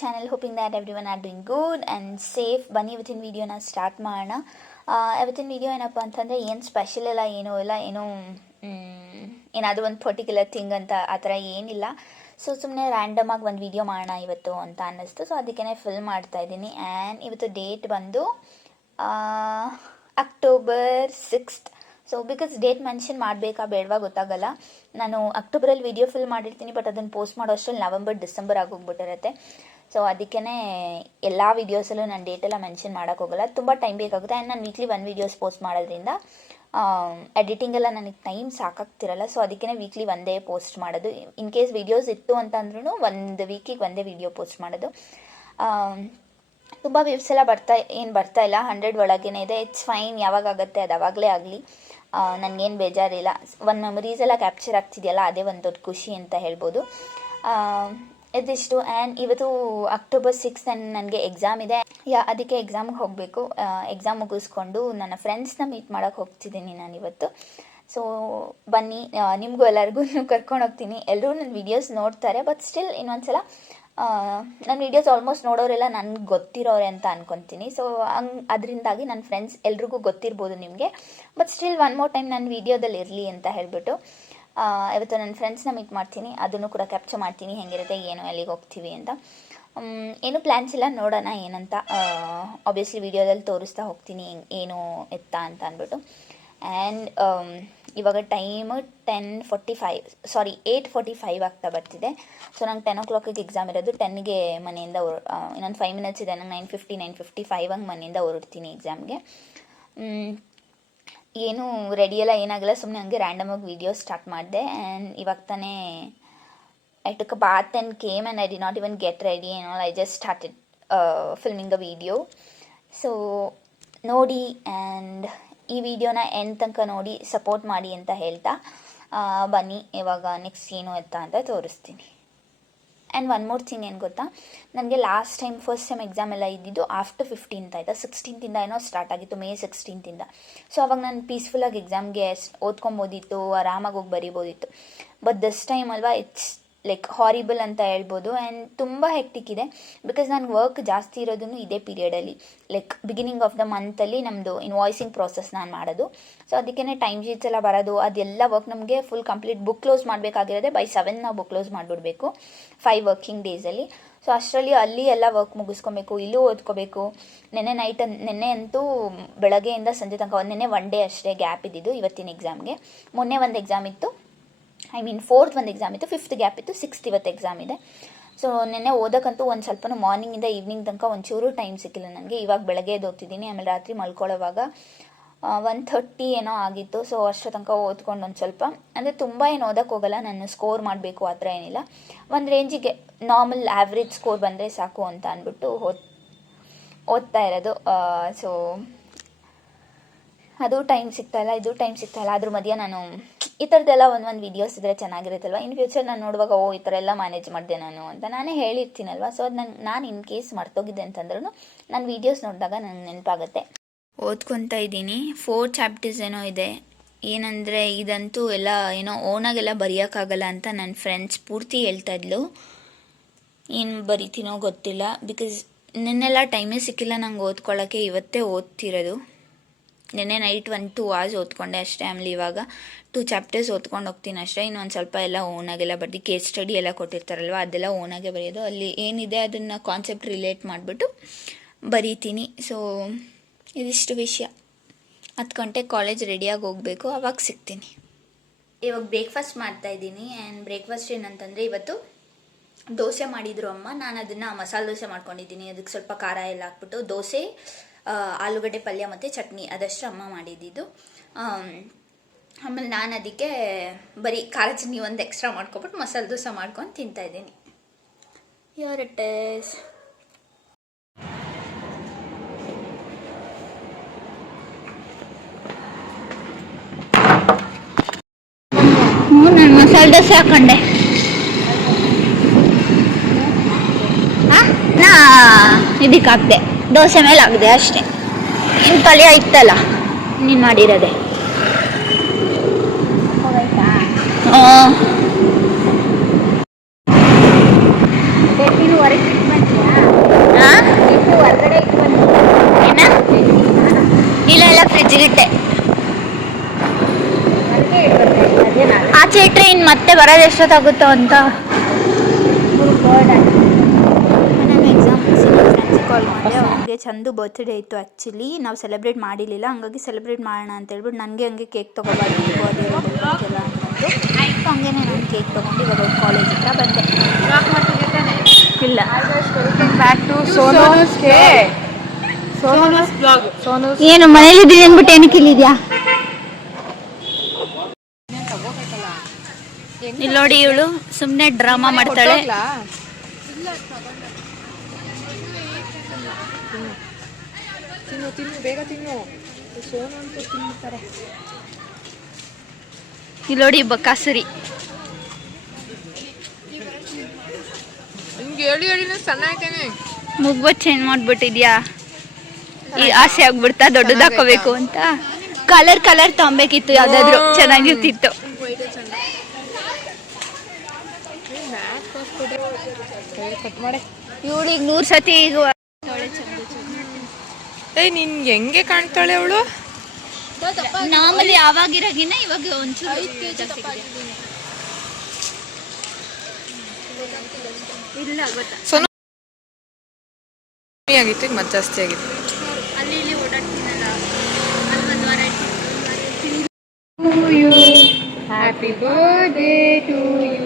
Channel. Hoping that every one are doing good and safe. ಬನ್ನಿ ಇವತ್ತಿನ ವೀಡಿಯೋನ start ಮಾಡೋಣ. ಇವತ್ತಿನ ವೀಡಿಯೋ ಏನಪ್ಪ ಅಂತಂದರೆ ಏನು ಸ್ಪೆಷಲ್ ಇಲ್ಲ, ಏನೂ ಇಲ್ಲ, ಏನಾದರೂ ಒಂದು ಪರ್ಟಿಕ್ಯುಲರ್ ಥಿಂಗ್ ಅಂತ ಆ ಥರ ಏನಿಲ್ಲ. ಸೊ ಸುಮ್ಮನೆ ರ್ಯಾಂಡಮಾಗಿ ಒಂದು ವೀಡಿಯೋ ಮಾಡೋಣ ಇವತ್ತು ಅಂತ ಅನ್ನಿಸ್ತು. ಸೊ ಅದಕ್ಕೆ ಫಿಲ್ಮ್ ಮಾಡ್ತಾಯಿದ್ದೀನಿ. ಆ್ಯಂಡ್ ಇವತ್ತು ಡೇಟ್ ಬಂದು October 6th. So because date mention ಮಾಡಬೇಕಾ ಬೇಡವಾ ಗೊತ್ತಾಗಲ್ಲ. ನಾನು ಅಕ್ಟೋಬರಲ್ಲಿ ವೀಡಿಯೋ ಫಿಲ್ ಮಾಡಿರ್ತೀನಿ, ಬಟ್ ಅದನ್ನು ಪೋಸ್ಟ್ ಮಾಡೋ ಅಷ್ಟರಲ್ಲಿ ನವಂಬರ್ ಡಿಸೆಂಬರ್ ಆಗೋಗ್ಬಿಟ್ಟಿರುತ್ತೆ. ಸೊ ಅದಕ್ಕೇ ಎಲ್ಲ ವೀಡಿಯೋಸಲ್ಲೂ ನಾನು ಡೇಟೆಲ್ಲ ಮೆನ್ಷನ್ ಮಾಡೋಕ್ಕೋಗಲ್ಲ, ತುಂಬ ಟೈಮ್ ಬೇಕಾಗುತ್ತೆ. ಆ್ಯಂಡ್ ನಾನು ವೀಕ್ಲಿ 1 ವೀಡಿಯೋಸ್ ಪೋಸ್ಟ್ ಮಾಡೋದ್ರಿಂದ ಎಡಿಟಿಂಗ್ ಎಲ್ಲ ನನಗೆ ಟೈಮ್ ಸಾಕಾಗ್ತಿರಲ್ಲ. ಸೊ ಅದಕ್ಕೇ ವೀಕ್ಲಿ ಒಂದೇ ಪೋಸ್ಟ್ ಮಾಡೋದು. ಇನ್ ಕೇಸ್ ವೀಡಿಯೋಸ್ ಇತ್ತು ಅಂತಂದ್ರೂ ಒಂದು ವೀಕಿಗೆ ಒಂದೇ ವೀಡಿಯೋ ಪೋಸ್ಟ್ ಮಾಡೋದು. ತುಂಬ ವ್ಯೂಸ್ ಎಲ್ಲ ಬರ್ತಾ ಇಲ್ಲ, 100 ಒಳಗೇ ಇದೆ. ಇಟ್ಸ್ ಫೈನ್, ಯಾವಾಗ ಆಗುತ್ತೆ ಅದು ಅವಾಗಲೇ ಆಗಲಿ, ನನಗೇನು ಬೇಜಾರಿಲ್ಲ. ಒಂದು ಮೆಮೊರೀಸ್ ಎಲ್ಲ ಕ್ಯಾಪ್ಚರ್ ಆಗ್ತಿದೆಯಲ್ಲ, ಅದೇ ಒಂದು ದೊಡ್ಡ ಖುಷಿ ಅಂತ ಹೇಳ್ಬೋದು. ಇದಿಷ್ಟು. ಆ್ಯಂಡ್ ಇವತ್ತು ಅಕ್ಟೋಬರ್ 6 ನನಗೆ ಎಕ್ಸಾಮ್ ಇದೆ. ಅದಕ್ಕೆ ಎಕ್ಸಾಮಿಗೆ ಹೋಗಬೇಕು. ಎಕ್ಸಾಮ್ ಮುಗಿಸ್ಕೊಂಡು ನನ್ನ ಫ್ರೆಂಡ್ಸ್ನ ಮೀಟ್ ಮಾಡೋಕ್ಕೆ ಹೋಗ್ತಿದ್ದೀನಿ ನಾನಿವತ್ತು. ಸೊ ಬನ್ನಿ, ನಿಮಗೂ ಎಲ್ಲರಿಗೂ ಕರ್ಕೊಂಡು ಹೋಗ್ತೀನಿ. ಎಲ್ಲರೂ ನನ್ನ ವೀಡಿಯೋಸ್ ನೋಡ್ತಾರೆ, ಬಟ್ ಸ್ಟಿಲ್ ಇನ್ನೊಂದು ಸಲ ನನ್ನ ವೀಡಿಯೋಸ್ ಆಲ್ಮೋಸ್ಟ್ ನೋಡೋರೆಲ್ಲ ನನಗೆ ಗೊತ್ತಿರೋರೆ ಅಂತ ಅನ್ಕೊತೀನಿ. ಸೊ ಅದರಿಂದಾಗಿ ನನ್ನ ಫ್ರೆಂಡ್ಸ್ ಎಲ್ರಿಗೂ ಗೊತ್ತಿರ್ಬೋದು ನಿಮಗೆ, but still one more time ನನ್ನ ವೀಡಿಯೋದಲ್ಲಿ ಇರಲಿ ಅಂತ ಹೇಳಿಬಿಟ್ಟು ಇವತ್ತು ನನ್ನ ಫ್ರೆಂಡ್ಸ್ನ ಮೀಟ್ ಮಾಡ್ತೀನಿ. ಅದನ್ನು ಕೂಡ ಕ್ಯಾಪ್ಚರ್ ಮಾಡ್ತೀನಿ, ಹೆಂಗಿರುತ್ತೆ ಏನು, ಎಲ್ಲಿಗೆ ಹೋಗ್ತೀವಿ ಅಂತ. ಏನು ಪ್ಲ್ಯಾನ್ಸ್ ಇಲ್ಲ, ನೋಡೋಣ ಏನಂತ. ಆಬ್ವಿಯಸ್ಲಿ ವೀಡಿಯೋದಲ್ಲಿ ತೋರಿಸ್ತಾ ಹೋಗ್ತೀನಿ ಏನು ಎತ್ತಾ ಅಂತ ಅಂದ್ಬಿಟ್ಟು. ಆ್ಯಂಡ್ ಇವಾಗ ಟೈಮು 8:45 ಆಗ್ತಾ ಬರ್ತಿದೆ. ಸೊ ನಂಗೆ 10 o'clock ಎಕ್ಸಾಮ್ ಇರೋದು. 10ಗೆ ಮನೆಯಿಂದ ಇನ್ನೊಂದು 5 minutes ಇದೆ. ನಂಗೆ 9:55 ಹಂಗೆ ಮನೆಯಿಂದ ಹೊರಡ್ತೀನಿ ಎಕ್ಸಾಮ್ಗೆ. ಏನು ರೆಡಿಯೆಲ್ಲ ಏನಾಗಲ್ಲ, ಸುಮ್ಮನೆ ಹಂಗೆ ರ್ಯಾಂಡಮಾಗಿ ವೀಡಿಯೋ ಸ್ಟಾರ್ಟ್ ಮಾಡಿದೆ. ಆ್ಯಂಡ್ ಇವಾಗ ತಾನೇ I took a bath and came and I did not even get ready and all. I just started filming a video. So ನೋಡಿ, ಆ್ಯಂಡ್ ಈ ವಿಡಿಯೋನ ಎಂಡ್ ತನಕ ನೋಡಿ ಸಪೋರ್ಟ್ ಮಾಡಿ ಅಂತ ಹೇಳ್ತಾ ಬನ್ನಿ ಇವಾಗ ನೆಕ್ಸ್ಟ್ ಏನು ಅಂತ ತೋರಿಸ್ತೀನಿ. ಆ್ಯಂಡ್ ಒನ್ ಮೋರ್ ಥಿಂಗ್ ಏನು ಗೊತ್ತಾ, ನನಗೆ last time first sem exam ಎಲ್ಲ ಇದ್ದಿದ್ದು ಆಫ್ಟರ್ 15th ಆಯಿತಾ, 16th ಏನೋ ಸ್ಟಾರ್ಟ್ ಆಗಿತ್ತು, May 16th. ಸೊ ಅವಾಗ ನಾನು ಪೀಸ್ಫುಲ್ಲಾಗಿ ಎಕ್ಸಾಮ್ಗೆ ಓದ್ಕೊಬೋದಿತ್ತು, ಆರಾಮಾಗಿ ಹೋಗಿ ಬರಿಬೋದಿತ್ತು. ಬಟ್ ದಿಸ್ ಟೈಮ್ ಅಲ್ವಾ, ಇಟ್ಸ್ ಲೈಕ್ ಹಾರಿಬಲ್ ಅಂತ ಹೇಳ್ಬೋದು. ಆ್ಯಂಡ್ ತುಂಬ ಹೆಕ್ಟಿಕ್ ಇದೆ, ಬಿಕಾಸ್ ನನಗೆ ವರ್ಕ್ ಜಾಸ್ತಿ ಇರೋದೂ ಇದೇ ಪೀರಿಯಡಲ್ಲಿ. ಲೈಕ್ ಬಿಗಿನಿಂಗ್ ಆಫ್ ದ ಮಂತಲ್ಲಿ ನಮ್ಮದು ಇನ್ವಾಯ್ಸಿಂಗ್ ಪ್ರೋಸೆಸ್ ನಾನು ಮಾಡೋದು. ಸೊ ಅದಕ್ಕೇ ಟೈಮ್ ಶೀಟ್ಸ್ ಎಲ್ಲ ಬರೋದು, ಅದೆಲ್ಲ ವರ್ಕ್ ನಮಗೆ ಫುಲ್ ಕಂಪ್ಲೀಟ್ ಬುಕ್ ಕ್ಲೋಸ್ ಮಾಡಬೇಕಾಗಿರೋದೆ by 7 ನಾವು ಬುಕ್ ಕ್ಲೋಸ್ ಮಾಡಿಬಿಡ್ಬೇಕು 5 ವರ್ಕಿಂಗ್ ಡೇಸಲ್ಲಿ. ಸೊ ಅಷ್ಟರಲ್ಲಿ ಅಲ್ಲಿ ಎಲ್ಲ ವರ್ಕ್ ಮುಗಿಸ್ಕೊಬೇಕು, ಇಲ್ಲೂ ಓದ್ಕೋಬೇಕು. ನೆನ್ನೆ ಅಂತೂ ಬೆಳಗ್ಗೆಯಿಂದ ಸಂಜೆ ತನಕ, ನೆನ್ನೆ 1 day ಅಷ್ಟೇ ಗ್ಯಾಪ್ ಇದ್ದಿದ್ದು ಇವತ್ತಿನ ಎಕ್ಸಾಮ್ಗೆ. ಮೊನ್ನೆ ಒಂದು ಎಕ್ಸಾಮ್ ಇತ್ತು, 4th ಒಂದು ಎಕ್ಸಾಮ್ ಇತ್ತು, 5th ಗ್ಯಾಪ್ ಇತ್ತು, 6th ಇವತ್ತು ಎಕ್ಸಾಮ್ ಇದೆ. ಸೊ ನೆನ್ನೆ ಓದೋಕ್ಕಂತೂ ಒಂದು ಸ್ವಲ್ಪ ಮಾರ್ನಿಂಗಿಂದ ಈವ್ನಿಂಗ್ ತನಕ ಒಂಚೂರು ಟೈಮ್ ಸಿಕ್ಕಿಲ್ಲ ನನಗೆ. ಇವಾಗ ಬೆಳಗ್ಗೆ ಓದ್ತಿದ್ದೀನಿ, ಆಮೇಲೆ ರಾತ್ರಿ ಮಲ್ಕೊಳ್ಳೋವಾಗ 1:30 ಏನೋ ಆಗಿತ್ತು. ಸೊ ಅಷ್ಟರ ತನಕ ಓದ್ಕೊಂಡು ಒಂದು ಸ್ವಲ್ಪ, ಅಂದರೆ ತುಂಬ ಏನು ಓದೋಕ್ಕೆ ಹೋಗಲ್ಲ ನಾನು, ಸ್ಕೋರ್ ಮಾಡಬೇಕು ಆ ಥರ ಏನಿಲ್ಲ, ಒಂದು ರೇಂಜಿಗೆ ನಾರ್ಮಲ್ ಆ್ಯಾವ್ರೇಜ್ ಸ್ಕೋರ್ ಬಂದರೆ ಸಾಕು ಅಂತ ಅಂದ್ಬಿಟ್ಟು ಓದ್ತಾ ಇರೋದು. ಸೊ ಅದು ಟೈಮ್ ಸಿಗ್ತಾಯಿಲ್ಲ, ಇದು ಟೈಮ್ ಸಿಗ್ತಾಯಿಲ್ಲ. ಅದ್ರ ಮಧ್ಯೆ ನಾನು ಈ ಥರದ್ದೆಲ್ಲ ಒಂದು ವೀಡಿಯೋಸ್ ಇದ್ದರೆ ಚೆನ್ನಾಗಿರುತ್ತಲ್ವ, ಇನ್ ಫ್ಯೂಚರ್ ನಾನು ನೋಡುವಾಗ ಈ ಥರ ಎಲ್ಲ ಮ್ಯಾನೇಜ್ ಮಾಡಿದೆ ನಾನು ಅಂತ ನಾನೇ ಹೇಳಿರ್ತೀನಲ್ವ. ಸೊ ಅದು ನಾನು ಇನ್ ಕೇಸ್ ಮರ್ತೋಗಿದ್ದೆ ಅಂತಂದ್ರೂ ನಾನು ವೀಡಿಯೋಸ್ ನೋಡಿದಾಗ ನನಗೆ ನೆನಪಾಗುತ್ತೆ. ಓದ್ಕೊತಾ ಇದ್ದೀನಿ, 4 chapters ಏನೋ ಇದೆ. ಏನಂದರೆ ಇದಂತೂ ಎಲ್ಲ ಏನೋ ಓನಾಗೆಲ್ಲ ಬರೆಯೋಕ್ಕಾಗಲ್ಲ ಅಂತ ನನ್ನ ಫ್ರೆಂಡ್ಸ್ ಪೂರ್ತಿ ಹೇಳ್ತಾ ಇದ್ಲು. ಏನು ಬರಿತೀನೋ ಗೊತ್ತಿಲ್ಲ, ಬಿಕಾಸ್ ನೆನ್ನೆಲ್ಲ ಟೈಮೇ ಸಿಕ್ಕಿಲ್ಲ ನಂಗೆ ಓದ್ಕೊಳ್ಳೋಕ್ಕೆ. ಇವತ್ತೇ ಓದ್ತಿರೋದು. ನೆನ್ನೆ ನೈಟ್ 1-2 hours ಓದ್ಕೊಂಡೆ ಅಷ್ಟೇ. ಆಮೇಲೆ ಇವಾಗ 2 chapters ಓದ್ಕೊಂಡು ಹೋಗ್ತೀನಿ ಅಷ್ಟೇ. ಇನ್ನೊಂದು ಸ್ವಲ್ಪ ಎಲ್ಲ ಓನಾಗೆಲ್ಲ ಬರ್ದು, ಕೇಸ್ ಸ್ಟಡಿ ಎಲ್ಲ ಕೊಟ್ಟಿರ್ತಾರಲ್ವ, ಅದೆಲ್ಲ ಓನಾಗೆ ಬರೆಯೋದು. ಅಲ್ಲಿ ಏನಿದೆ ಅದನ್ನು ಕಾನ್ಸೆಪ್ಟ್ ರಿಲೇಟ್ ಮಾಡಿಬಿಟ್ಟು ಬರೀತೀನಿ. ಸೊ ಇದಿಷ್ಟು ವಿಷಯ. 10 ಗಂಟೆಗೆ ಕಾಲೇಜ್ ರೆಡಿಯಾಗಿ ಹೋಗಬೇಕು, ಅವಾಗ ಸಿಗ್ತೀನಿ. ಇವಾಗ ಬ್ರೇಕ್ಫಾಸ್ಟ್ ಮಾಡ್ತಾಯಿದ್ದೀನಿ. ಆ್ಯಂಡ್ ಬ್ರೇಕ್ಫಾಸ್ಟ್ ಏನಂತಂದರೆ ಇವತ್ತು ದೋಸೆ ಮಾಡಿದರು ಅಮ್ಮ. ನಾನು ಅದನ್ನು ಮಸಾಲೆ ದೋಸೆ ಮಾಡ್ಕೊಂಡಿದ್ದೀನಿ. ಅದಕ್ಕೆ ಸ್ವಲ್ಪ ಖಾರ ಎಲ್ಲ ಹಾಕ್ಬಿಟ್ಟು ದೋಸೆ, ಆಲೂಗಡ್ಡೆ ಪಲ್ಯ ಮತ್ತು ಚಟ್ನಿ ಅದಷ್ಟು ಅಮ್ಮ ಮಾಡಿದ್ದಿದ್ದು. ಆಮೇಲೆ ನಾನು ಅದಕ್ಕೆ ಬರೀ ಖಾರ ಚಟ್ನಿ ಒಂದು ಎಕ್ಸ್ಟ್ರಾ ಮಾಡ್ಕೊಬಿಟ್ಟು ಮಸಾಲೆ ದೋಸೆ ಮಾಡ್ಕೊಂಡು ತಿಂತಾಯಿದ್ದೀನಿ. Here it is. ನಾನು ಮಸಾಲೆ ದೋಸೆ ಹಾಕೊಂಡೆ. ನಾ ಇದಕ್ಕೆ ಹಾಕಿದೆ, ದೋಸೆ ಮೇಲೆ ಹಾಕಿದೆ ಅಷ್ಟೇ. ಇನ್ನು ಪಲ್ಯ ಇತ್ತಲ್ಲ ನೀನು ಮಾಡಿರೋದೆ. ನೀನು ಹೊರಗೆ ಬಂದಿಯಾ? ಫ್ರಿಜ್ಗಿಟ್ಟೆ. ಆಚೆ ಇಟ್ಟರೆ ಇನ್ನು ಮತ್ತೆ ಬರೋದು ಎಷ್ಟೊತ್ತಾಗುತ್ತೋ ಅಂತ. ನಾನು ಎಕ್ಸಾಮ್ ಫ್ರೆಂಡ್ಸಿಗೆ ಕಾಲ್ ಮಾಡಿದೆ. ಅವನಿಗೆ ಚಂದು ಬರ್ತ್ಡೇ ಇತ್ತು. ಆ್ಯಕ್ಚುಲಿ ನಾವು ಸೆಲೆಬ್ರೇಟ್ ಮಾಡಿರಲಿಲ್ಲ, ಹಂಗಾಗಿ ಸೆಲೆಬ್ರೇಟ್ ಮಾಡೋಣ ಅಂತ ಹೇಳ್ಬಿಟ್ಟು ನನಗೆ ಹಂಗೆ ಕೇಕ್ ತೊಗೊಬಾರ್ದು ನಿಮಗೂ ಅದೇ ಇರೋದಿಲ್ಲ ಅಂತಂದು. ಸೊ ಹಂಗೆ ನಾನು ಕೇಕ್ ತೊಗೊಂಡು ಇವಾಗ ಕಾಲೇಜ್ ಹತ್ರ ಬಂದೆ. ಇಲ್ಲ ಬ್ಯಾಕ್ ಟು ಸೋನೂಸ್ ಬ್ಲಾಗ್. ಏನು ಮನೇಲಿದ್ದೀನಿ ಅಂದ್ಬಿಟ್ಟು ಏನಕ್ಕೆ ಇಲ್ಲಿದ್ಯಾ? ಇಲ್ಲಿ ನೋಡಿ, ಇವಳು ಸುಮ್ಮನೆ ಡ್ರಾಮಾ ಮಾಡ್ತಾಳೆ. ಇಲ್ಲಿ ನೋಡಿ ಬಕಾಸುರಿ. ಮುಗ್ಬ ಚೇಂಜ್ ಮಾಡ್ಬಿಟ್ಟಿದ್ಯಾ? ಈ ಆಸೆ ಆಗ್ಬಿಡ್ತಾ ದೊಡ್ಡದಾಕೋಬೇಕು ಅಂತ. ಕಲರ್ ತಗೊಬೇಕಿತ್ತು, ಯಾವ್ದಾದ್ರು ಚೆನ್ನಾಗಿರ್ತಿತ್ತು. ಇವಳಿಗೆ 100 ಸತಿ ಈಗ ನೀನ್ ಹೆಂಗೆ ಕಾಣ್ತಾಳೆ ಅವಳು? ನಾರ್ಮಲಿ ಯಾವಾಗಿರಾಗಿನ ಇವಾಗ ಒಂಚೂರು ಇಲ್ಲ ಗೊತ್ತಾ. ಆಗಿತ್ತು, ಈಗ ಮತ್ತೆ ಜಾಸ್ತಿ ಆಗಿತ್ತು. ಅಲ್ಲಿ ಇಲ್ಲಿ ಓಡಾಡ್ತೀನಲ್ಲ, ಅಲ್ಲಿ ಒಂದು ವಾರ happy birthday to you,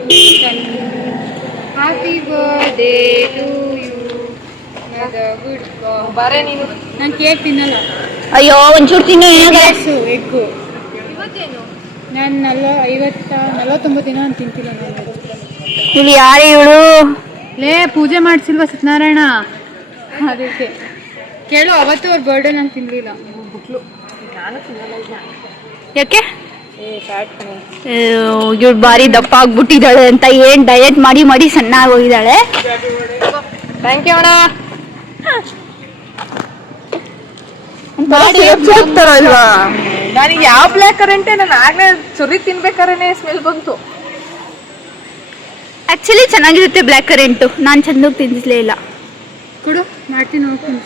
happy birthday to you. ಬಾರೆ ನೀನು. ನಾನು ಕೇಕ್ ತಿನ್ನಲ್ಲ. ಅಯ್ಯೋ ಒಂಚೂರು ತಿನ್ನು. ಎಗ್ಗು ಇವತ್ತೇನು? ನಾನು 49 ದಿನ ಅಂತ ತಿಂತಿಲ್ಲ ನಾನು. ಇಲ್ಲಿ ಯಾರು ಇವಳು? ಲೇ ಪೂಜೆ ಮಾಡಿಸಿಲ್ವಾ ಸತ್ಯನಾರಾಯಣ? ಅದಕ್ಕೆ ಕೇಳು. ಅವತ್ತು ಅವ್ರ ಬರ್ಡೇ ನಾನು ತಿನ್ಲಿಲ್ಲ. ಬುಕ್ಲು ನಾನು ತಿನ್ನಲ್ಲ. ಯಾಕೆ? ಇವಳು ಬಾರಿ ದಪ್ಪ ಆಗ್ಬಿಟ್ಟಿದ್ದಾಳೆ ಅಂತ ಏನ್ ಡಯಟ್ ಮಾಡಿ ಸಣ್ಣ ಆಗೋಗಿದ್ದಾಳೆ. ಥ್ಯಾಂಕ್ ಯು ಅಣ್ಣ. ಅಲ್ವಾ ನನಗೆ ಯಾವ ಬ್ಲ್ಯಾಕ್ ಕರೆಂಟೆ ನಾನು ಆಗ್ಲೇ ಸುರಿ ತಿನ್ಬೇಕಾದ್ರೆ ಸ್ಮೆಲ್ ಬಂತು. ಆಕ್ಚುಲಿ ಚೆನ್ನಾಗಿರುತ್ತೆ ಬ್ಲ್ಯಾಕ್ ಕರೆಂಟು. ನಾನು ಚಂದಾಗಿ ತಿನ್ನಿಸ್ಲೇ ಇಲ್ಲ. ಕೊಡು, ಮಾಡ್ತೀನಿ ನೋಡ್ತೀನಿ.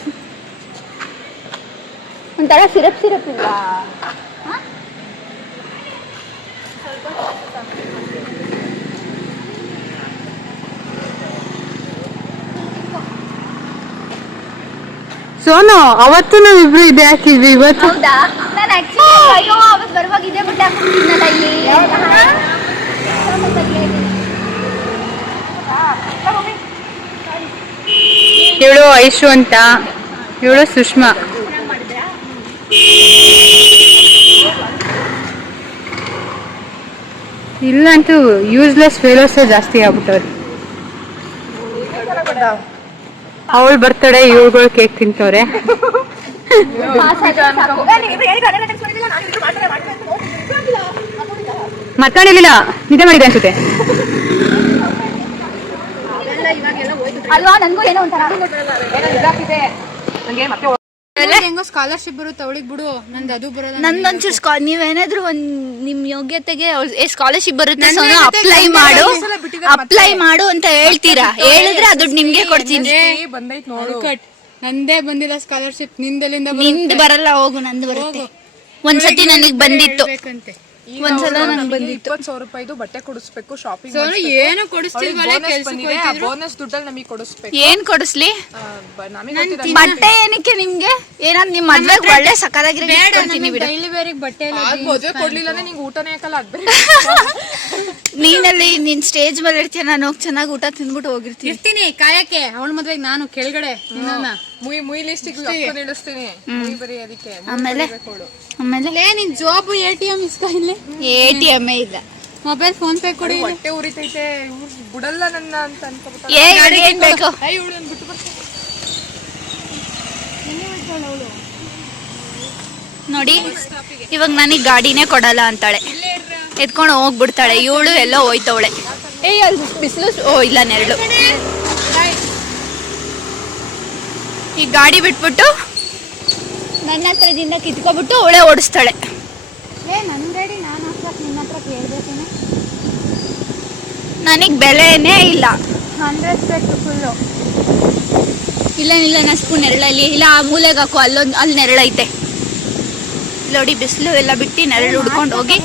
ಒಂಥರ ಸಿರಪ್ ಇಲ್ಲ. ಸೋನು, ಅವತ್ತು ನಾವಿಬ್ರು ಇದೆ ಹಾಕಿದ್ವಿ. ಇವತ್ತು ಹೌದಾ? ನಾನು ಆಕ್ಚುಲಿ ಅಯ್ಯೋ ಅವತ್ತು ಬರುವಾಗ ಇದೇ ಬಟ್ಟೆ ಹಾಕೊಂಡಿದ್ದೀನಲ್ಲ. ಇವಳು ಐಶು ಅಂತ, ಇವಳು ಸುಷ್ಮಾ. ಇಲ್ಲಂತೂ ಯೂಸ್ಲೆಸ್ ಫೇಲೋಸೇ ಜಾಸ್ತಿ ಆಗ್ಬಿಟ್ಟವ್ರಿ. ಅವಳು ಬರ್ತಡೆ, ಇವಳುಗಳು ಕೇಕ್ ತಿಂತವ್ರೆ. ಮಾತಾಡಿರ್ಲಿಲ್ಲ, ನಿದ್ದೆ ಮಾಡಿದೆ ಅನ್ಸುತ್ತೆ. ಅಲ್ವಾ? ನನಗೂ ಏನೋ ಒಂಥರ ಹೆಂಗೋ ಸ್ಕಾಲರ್ಶಿಪ್ ಬರುತ್ತೆ ಅವಳಿಗೆ ಬಿಡು. ನಂದು ಅದು ಬರೋಲ್ಲ. ನಂದೊಂಚೂರು ನೀವೇನಾದ್ರೂ ಒಂದು ನಿಮ್ಮ ಯೋಗ್ಯತೆಗೆ ಸ್ಕಾಲರ್ಶಿಪ್ ಬರುತ್ತೆ, ಅಪ್ಲೈ ಮಾಡು ಅಂತ ಹೇಳ್ತೀರಾ. ಹೇಳಿದ್ರೆ ಅದು ನಿಮ್ಗೆ ಕೊಡ್ತೀನಿ. ಬಂದೈತ್ ನೋಡು. ನಂದೇ ಬಂದಿಲ್ಲ ಸ್ಕಾಲರ್ಶಿಪ್. ನಿಂದು ಬರಲ್ಲ, ಹೋಗು. ನಂದು ಬರುತ್ತೆ. ಒಂದ್ಸತಿ ನನಗೆ ಬಂದಿತ್ತು. ಒಂದ್ಸಲ ನಂಗೆ ಬಂದಿತ್ತು. 20,000 ರೂಪಾಯಿದು ಬಟ್ಟೆ ಕೊಡಿಸ್ಬೇಕು, ಶಾಪಿಂಗ್ ಏನು ಕೊಡಿಸ್ತಿಲ್ವಲ್ಲ. ಬೋನಸ್ ದುಡ್ಡಲ್ಲಿ ನಮಗೆ ಕೊಡಿಸ್ಬೇಕು. ಏನ್ ಕೊಡಿಸ್ಲಿ? ಬಟ್ಟೆ ಏನಕ್ಕೆ ನಿಮ್ಗೆ? ಏನಾದ್ರು ನಿಮ್ಮ ಮದ್ವೆಗೆ ಒಳ್ಳೆ ಸಕ್ಕದಾಗಿರೋ ಡೈಲಿ ವೇರಿಗೆ ಬಟ್ಟೆ ಮದುವೆ ಕೊಡ್ಲಿಲ್ಲ ಅಂದ್ರೆ ನಿಂಗೆ ಊಟನೇ ಹಾಕಲ್ಲ. ನೀನಲ್ಲಿ ನೀನ್ ಸ್ಟೇಜ್ ಮೇಲೆ ಇರ್ತೀಯ, ನಾನು ಹೋಗಿ ಚೆನ್ನಾಗಿ ಊಟ ತಿಂದ್ಬಿಟ್ಟು ಹೋಗಿರ್ತೀನಿ ಕಾಯಕ್ಕೆ. ಅವಳ ಮದ್ವೆಗೆ ನಾನು ಕೆಳಗಡೆ ಮುಯ್ ಲಿಸ್ಟಿಗೆ ಇಳಿಸ್ತೀನಿ. ಬರೀ ಅದಕ್ಕೆ ಆಮೇಲೆ ನಿನ್ ಜಾಬ್ ATM ಇಸ್ಕೊ. ಇಲ್ಲಿ ATM ಇಲ್ಲ, ಮೊಬೈಲ್ ಫೋನ್ ಪೇ ಕೊಡಿ. ಹೊಟ್ಟೆ ಉರಿತೈತೆ, ಬಿಡಲ್ಲ ನನ್ನ ಅಂತ ಅನ್ಕೋಬಿಟ್ಟು. ಏನ್ ಬೇಕು? ನೋಡಿ, ಇವಾಗ ನನಗೆ ಗಾಡಿನೇ ಕೊಡಲ್ಲ ಅಂತಾಳೆ, ಎತ್ಕೊಂಡು ಹೋಗ್ಬಿಡ್ತಾಳೆ. ಇವಳು ಎಲ್ಲ ಹೋಯ್ತವಳೆ. ಅಲ್ಲಿ ಬಿಸಿಲು. ಇಲ್ಲ, ನೆರಳು. ಈ ಗಾಡಿ ಬಿಟ್ಬಿಟ್ಟು ನನ್ನ ಹತ್ರದಿಂದ ಕಿತ್ಕೊಬಿಟ್ಟು ಅವಳೆ ಓಡಿಸ್ತಾಳೆ. ನನಗೆ ಬೆಲೆನೇ ಇಲ್ಲ. ಫುಲ್ಲು ಇಲ್ಲ ನಸ್ಪು ನೆರಳಲ್ಲಿ ಇಲ್ಲ. ಆ ಮೂಲೆಗೆ ಹಾಕು, ಅಲ್ಲಿ ನೆರಳೈತೆ. ನೋಡಿ ಬಿಸಿಲು ಎಲ್ಲ ಬಿಟ್ಟು ನೆರಳು ಹುಡ್ಕೊಂಡು ಹೋಗಿ.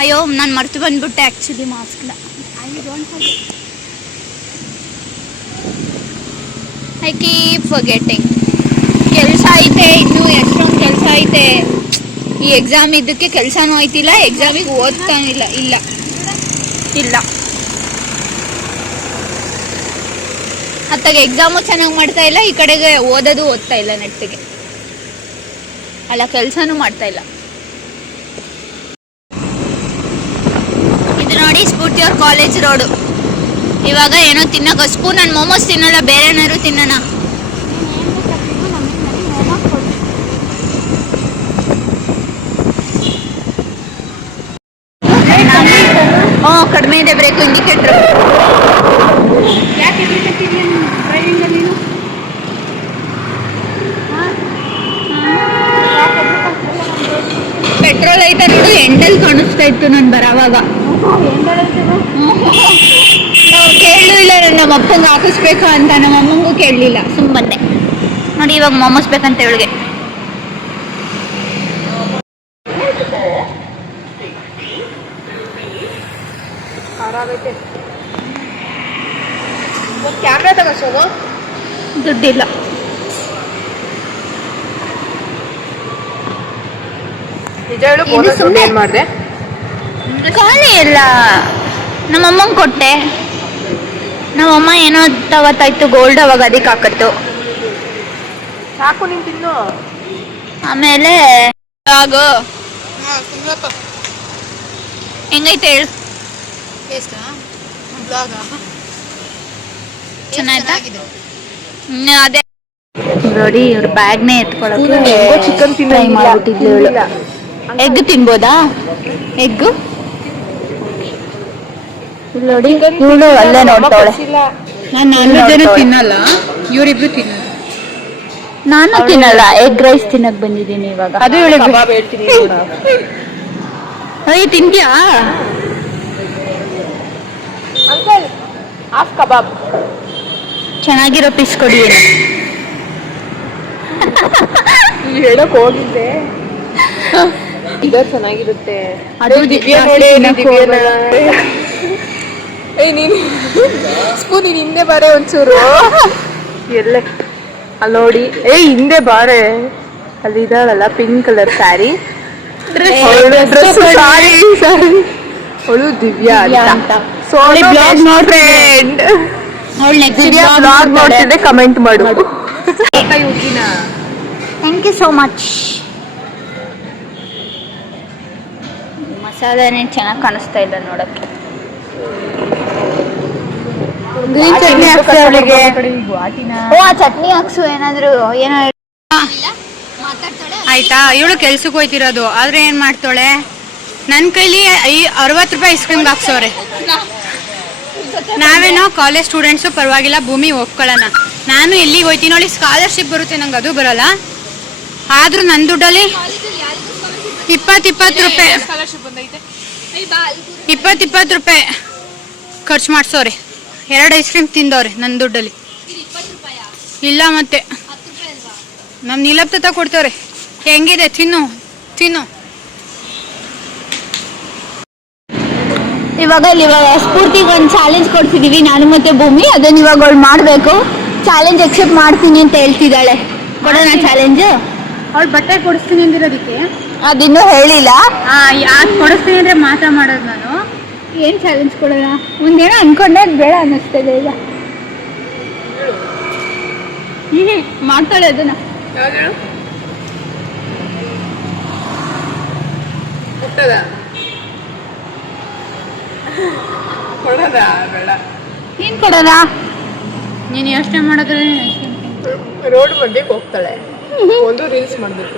ಅಯ್ಯೋ ನಾನು ಮರ್ತು ಬಂದ್ಬಿಟ್ಟೆ ಆ್ಯಕ್ಚುಲಿ ಮಾಸ್ಕ್ನ. I keep forgetting. ಕೆಲಸ ಐತೆ, ಇನ್ನೂ ಎಷ್ಟೊಂದು ಕೆಲಸ ಐತೆ. ಈ ಎಕ್ಸಾಮ್ ಇದ್ದಕ್ಕೆ ಕೆಲಸನೂ ಆಯ್ತಿಲ್ಲ, ಎಕ್ಸಾಮಿಗೆ ಓದ್ತಾನೂ ಇಲ್ಲ. ಇಲ್ಲ ಇಲ್ಲ ಅತ್ತಾಗ ಎಕ್ಸಾಮು ಚೆನ್ನಾಗಿ ಮಾಡ್ತಾ ಇಲ್ಲ, ಈ ಕಡೆಗೆ ಓದೋದು ಓದ್ತಾ ಇಲ್ಲ ನೆಟ್ಟಿಗೆ. ಅಲ್ಲ ಕೆಲಸನೂ ಮಾಡ್ತಾ ಇಲ್ಲ. ಇದು ನೋಡಿ ಸ್ಫೂರ್ತಿ ಅವ್ರ ಕಾಲೇಜ್ ರೋಡು. ಇವಾಗ ಏನೋ ತಿನ್ನೋಕೆ ಸ್ಪೂನ್. ನಾನು ಮೋಮೋಸ್ ತಿನ್ನಲ್ಲ, ಬೇರೆ ಏನಾದ್ರು ತಿನ್ನೋಣ. ಕಡಿಮೆ ಇದೆ ಬ್ರೇಕು, ಇಂಡಿಕೇಟ್ರ್. ಪೆಟ್ರೋಲ್ ಐತೆ ನೋಡು, ಎಂಡಲ್ಲಿ ಕಾಣಿಸ್ತಾ ಇತ್ತು ನಾನು ಬರೋವಾಗ. ಕೇಳಲೂ ಇಲ್ಲ, ನಮ್ಮ ಅಪ್ಪಂಗೆ ಹಾಕಿಸ್ಬೇಕು ಅಂತ. ನಮ್ಮ ಅಮ್ಮಂಗೂ ಕೇಳಲಿಲ್ಲ, ಸುಮ್ಮ ಬಂದೆ. ನೋಡಿ ಇವಾಗ ಮೊಮೋಸ್ ಬೇಕಂತ ಇವಳಿಗೆ. ಕ್ಯಾಮ್ರಾ ತಗೋಸೋದು ದುಡ್ಡಿಲ್ಲ. ಏನ್ ಮಾಡಿದೆ? ಖಾಲಿ ಇಲ್ಲ. ನಮ್ಮಮ್ಮಂಗೆ ಕೊಟ್ಟೆ. ನಮ್ಮಮ್ಮ ಏನೋ ತವತ್ತಾಯ್ತು ಗೋಲ್ಡ್, ಅವಾಗ ಅದಕ್ಕೆ ಹಾಕತ್ತು. ಸಾಕು ನೀನ್ ತಿನ್ನು. ಆಮೇಲೆ ಆಗು ಹೆಂಗೈತೆ ಹೇಳು. ಚೆನ್ನಾಯ್ತಾ? ಅದೇ ನೋಡಿ ಇವ್ರ ಬ್ಯಾಗ್ನೇ ಎತ್ಕೊಳ್ಳೋಕೆ ಚಿಕನ್ ಟ್ರೈ ಮಾಡ್ಬಿಟ್ಟಿದ್ಲು ಇವಳು. ಎಗ್ ತಿನ್ಬೋದಾ? ಎಗ್ಗು ನೋಡಿ ಇವಳು ಅಲ್ಲೇ ನೋಡ್ತಾವಳೆ. ನಾನು ನಾನ್ ತಿನ್ನಲ್ಲ, ಇವರಿಬ್ರು ತಿನ್ನಲ್ಲ. ನಾನು ತಿನ್ನಲ್ಲ, ಎಗ್ ರೈಸ್ ತಿನ್ನಕ್ ಬಂದಿದ್ದೀನಿ ಇವಾಗ. ಅದು ಹೇಳ್ತೀನಿ. ಅಯ್ಯ ತಿಂತ್ಯಾ? ಅಂಕಲ್ ಹಾಫ್ ಕಬಾಬ್ ಚೆನ್ನಾಗಿರೋ ಪೀಸ್ ಕೊಡಿ. ಹೇಳಕ್ ಹೋಗಿದ್ದೆ, ಇದ ಚೆನ್ನಾಗಿರುತ್ತೆ. ಅದು ದಿವ್ಯಾ ನೋಡಿ, ನೀನು ಸ್ಪೂನ್ ನೀನ್ ಹಿಂದೆ ಬಾರೆ ಒಂಚೂರು. ಎಲ್ಲೇ ಅಲ್ಲಿ ನೋಡಿ, ಹಿಂದೆ ಬಾರೆ. ಅಲ್ಲಿ ಇದಾಳಲ್ಲ ಪಿಂಕ್ ಕಲರ್ ಸ್ಯಾರಿ ಡ್ರೆಸ್. ಅವಳು ದಿವ್ಯಾ ಅಂತ. ಫ್ರೆಂಡ್ ದಿವ್ಯಾ ಬ್ಲಾಗ್ ನೋಡ್ತಿದ್ದೆ, ಕಮೆಂಟ್ ಮಾಡು. Thank you so much. ಮಸಾಲೆನೇ ಚೆನ್ನಾಗಿ ಕಾಣಿಸ್ತಾ ಇಲ್ಲ ನೋಡಕ್ಕೆ. ಚಟ್ನಿ ಹಾಕ್ಸು ಅವಳಿಗೆ. ಓ ಆ ಚಟ್ನಿ ಹಾಕ್ಸು ಏನಾದ್ರು. ಏನೋ ಆಯ್ತಾ? ಇವಳು ಕೆಲ್ಸಕ್ಕೆ ಹೋಯ್ತಿರೋದು, ಆದ್ರೆ ಏನ್ ಮಾಡ್ತಾಳೆ, ನನ್ನ ಕೈಲಿ 60 ರೂಪಾಯಿ ಐಸ್ ಕ್ರೀಮ್ ಹಾಕ್ಸೋರೆ. ನಾವೇನೋ ಕಾಲೇಜ್ ಸ್ಟೂಡೆಂಟ್ಸು, ಪರವಾಗಿಲ್ಲ ಭೂಮಿ ಒಪ್ಕೊಳ್ಳೋಣ. ನಾನು ಎಲ್ಲಿಗೆ ಹೋಯ್ತೀನಿ ನೋಡಿ, ಸ್ಕಾಲರ್ಶಿಪ್ ಬರುತ್ತೆ ನಂಗೆ, ಅದು ಬರೋಲ್ಲ. ಆದ್ರೂ ನನ್ನ ದುಡ್ಡಲ್ಲಿ 20 ರೂಪಾಯಿ 20 ರೂಪಾಯಿ ಖರ್ಚು ಮಾಡಿಸೋರೆ. 2 ಐಸ್ ಕ್ರೀಮ್ ತಿಂದವ್ರೆ ನನ್ನ ದುಡ್ಡಲ್ಲಿ. ಇಲ್ಲ ಮತ್ತೆ ನಮ್ಮ ನೀಲಪ್ತ ಕೊಡ್ತವ್ರೆ. ಹೆಂಗಿದೆ? ತಿನ್ನು ತಿನ್ನು. ಇವಾಗ ಸ್ಫೂರ್ತಿಗೆ ಒಂದು ಚಾಲೆಂಜ್ ಕೊಡ್ತಿದೀವಿ, ನಾನು ಮತ್ತೆ ಭೂಮಿ. ಅದನ್ನ ಇವಾಗ ಅವಳು ಮಾಡಬೇಕು. ಚಾಲೆಂಜ್ ಎಕ್ಸೆಪ್ಟ್ ಮಾಡ್ತೀನಿ ಅಂತ ಹೇಳ್ತಿದ್ದಾಳೆ. ಕೊಡೋಣ ಚಾಲೆಂಜ್? ಅವಳು ಬಟ್ಟೆ ಕೊಡಿಸ್ತೀನಿ ಅಂದಿರೋದಕ್ಕೆ ಅದಿನ್ನೂ ಹೇಳಿಲ್ಲ. ಯಾಕೆ ಕೊಡಿಸ್ತೀನಿ ಅಂದ್ರೆ ಮಾತ್ರ ಮಾಡೋದು ನಾನು. ಏನು ಚಾಲೆಂಜ್ ಕೊಡೋಣ? ಮುಂದೇನೋ ಅನ್ಕೊಂಡೆ, ಬೇಡ ಅನ್ನಿಸ್ತದೆ ಈಗ. ಮಾಡ್ತಾಳೆ ಅದನ್ನ. ಏನ್ ಕೊಡೋಣ? ನೀನು ಯೋಚನೆ ಮಾಡಿದ್ರೆ ರೋಡ್ ಮಧ್ಯಕ್ಕೆ ಹೋಗ್ತಾಳೆ, ಒಂದು ರೀಲ್ಸ್ ಮಾಡಬೇಕು.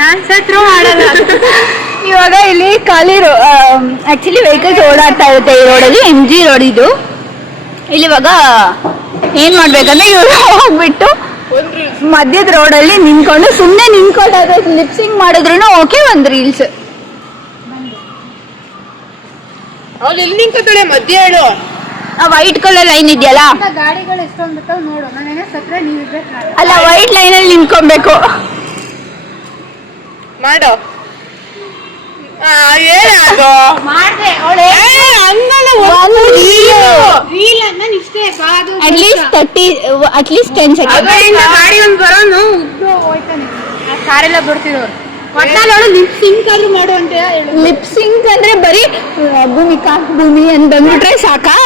ನಾನು ಸತ್ರು ಮಾಡಲ್ಲ. ಇವಾಗ ಇಲ್ಲಿ ಖಾಲಿ ಆಕ್ಚುಲಿ ವೆಹಿಕಲ್ಸ್ ಓಡಾಡ್ತಾ ಇರುತ್ತೆ ಈ ರೋಡಲ್ಲಿ. MG ರೋಡ್ ಇದು. ಇಲ್ಲಿ ಇವಾಗ ಏನ್ ಮಾಡ್ಬೇಕಂದ್ರೆ ಇವರು ಹೋಗ್ಬಿಟ್ಟು ಮಧ್ಯದ ರೋಡಲ್ಲಿ ನಿಂತ್ಕೊಂಡು ಸುಮ್ಮನೆ ನಿಂತ್ಕೊಂಡಾದ್ರೆ ಲಿಪ್ಸಿಂಗ್ ಮಾಡಿದ್ರು ಓಕೆ, ಒಂದು ರೀಲ್ಸ್. ಅವಳು ಎಲ್ಲಿ ನಿಂತ್ಕೊತಾಳೆ? ಮಧ್ಯ ಹೇಳು. ವೈಟ್ ಕಲರ್ ಲೈನ್ ಇದೆಯಲ್ಲ, ಗಾಡಿಗಳು ಎಷ್ಟೊಂದು ಬರ್ತಾವೆ ನೋಡು. ನಾನೇನೋ ಸತ್ರ ನೀವಿದ್ರೆ ಅಲ್ಲ, ವೈಟ್ ಲೈನಲ್ಲಿ ನಿಂತ್ಕೊಬೇಕು. ಮಾಡು ಏನದು ಮಾಡ್ದೆ ಅವಳೆ ರೀಲ್ ನಾನು ಇಷ್ಟೇ ಕಾದು ಅಟ್ಲೀಸ್ಟ್ 10 ಅದರಿಂದ ಗಾಡಿ ಒಂದು ಬರೋನು ಉದ್ದು ಹೋಯ್ತಾನೆ ಆ ಕಾರೆಲ್ಲ ಬರ್ತಿರೋರು ಒಟ್ನಲ್ಲಿ ಅವಳು ಲಿಪ್ ಸಿಂಕ್ ಆದ್ರೂ ಮಾಡು ಅಂತ ಹೇಳು. ಲಿಪ್ ಸಿಂಕ್ ಅಂದ್ರೆ ಬರೀ ಭೂಮಿ ಅಂತ ಬಂದ್ಬಿಟ್ರೆ ಸಾಕಾ?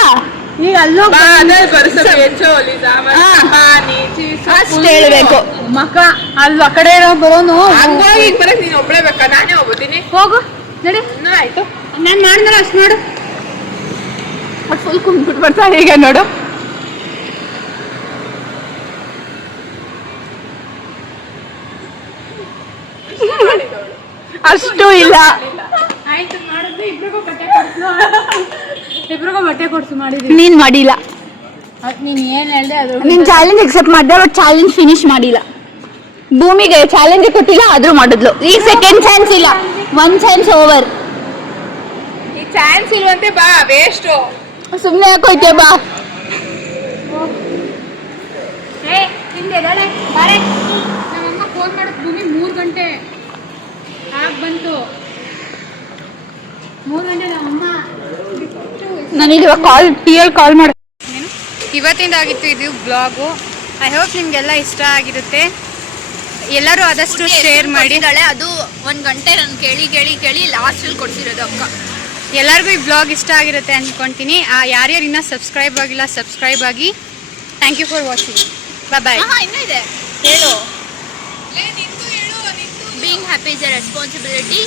ಈಗ ಅಲ್ಲೋ ಅಷ್ಟು ಹೇಳ್ಬೇಕು. ಮಕ್ಕ ಅಲ್ಲಿ ಆ ಕಡೆ ಇರೋ ಬರೋನು ಹಂಗಾಗಿ ಈಗ ಬರಕ್ ನೀನ್ ಒಬ್ಳೆ ಬೇಕಾ? ನಾನೇ ಹೋಗ್ಬೋತೀನಿ. ಹೋಗು ನಡಿ. ಆಯ್ತು, ನಾನು ಮಾಡಿದ್ರೆ ಅಷ್ಟು ಮಾಡು. ಫುಲ್ ಕುಂದ್ಬಿಟ್ಟು ಬರ್ತಾ ಈಗ ನೋಡು. ಅಷ್ಟು ಇಲ್ಲ. ಆಯ್ತು ಮಾಡಿದ್ರೆ ಇಬ್ರಿಗೂ ಬಟ್ಟೆ ಕೊಡ್ಸು ಮಾಡಿದ್ವಿ. ನೀನ್ ಮಾಡಿಲ್ಲ. ನೀನ್ ಏನ್ ಹೇಳ್ದೆ ಅದು ನೀನ್ ಚಾಲೆಂಜ್ ಎಕ್ಸೆಪ್ಟ್ ಮಾಡ್ದೆ, ಬಟ್ ಚಾಲೆಂಜ್ ಫಿನಿಶ್ ಮಾಡಿಲ್ಲ. ಭೂಮಿಗೆ ಚಾಲೆಂಜ್ ಕೊಟ್ಟಿಲ್ಲ, ಆದ್ರೂ ಮಾಡಿದ್ಲು. ಈ ಸೆಕೆಂಡ್ ಚಾನ್ಸ್ ಇಲ್ಲ, 1 ಚಾನ್ಸ್ ಓವರ್. ಈ ಚಾನ್ಸ್ ಇಲ್ವಂತೆ ಬಾ, ವೇಸ್ಟ್. ಸುಮ್ನೆ ಯಾಕೋಯ್ತೆ ಬಾ. ನಮ್ಮಮ್ಮ ಫೋನ್ ಮಾಡೋದು ಭೂಮಿ 3 ಗಂಟೆ ಆಗ ಬಂತು. 3 ಗಂಟೆ ನಮ್ಮಮ್ಮ ನನಗೆ ಇವಾಗ ಕಾಲ್ ಮಾಡಿ. ಇವತ್ತಿಂದ ಆಗಿತ್ತು ಇದು ಬ್ಲಾಗು. ಐ ಹೋಪ್ ನಿಮ್ಗೆಲ್ಲ ಇಷ್ಟ ಆಗಿರುತ್ತೆ. ಎಲ್ಲರೂ ಆದಷ್ಟು ಶೇರ್ ಮಾಡಿ. ಅದು 1 ಗಂಟೆ ನಾನು ಕೇಳಿ ಲಾಸ್ಟಲ್ಲಿ ಕೊಡ್ತಿರೋದು ಅಕ್ಕ. ಎಲ್ಲರಿಗೂ ಈ ಬ್ಲಾಗ್ ಇಷ್ಟ ಆಗಿರುತ್ತೆ ಅಂದ್ಕೊತೀನಿ. ಯಾರ್ಯಾರು ಇನ್ನೂ ಸಬ್ಸ್ಕ್ರೈಬ್ ಆಗಿಲ್ಲ ಸಬ್ಸ್ಕ್ರೈಬ್ ಆಗಿ. Thank you for watching. Bye. ಇನ್ನೂ ಇದೆ ಹೇಳು. Being happy is a responsibility.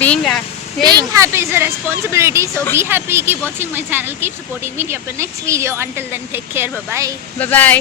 Being happy is a responsibility. So be happy. Keep watching my channel. Keep supporting me. See you in the next video. Until then, take care. Bye bye. Bye bye.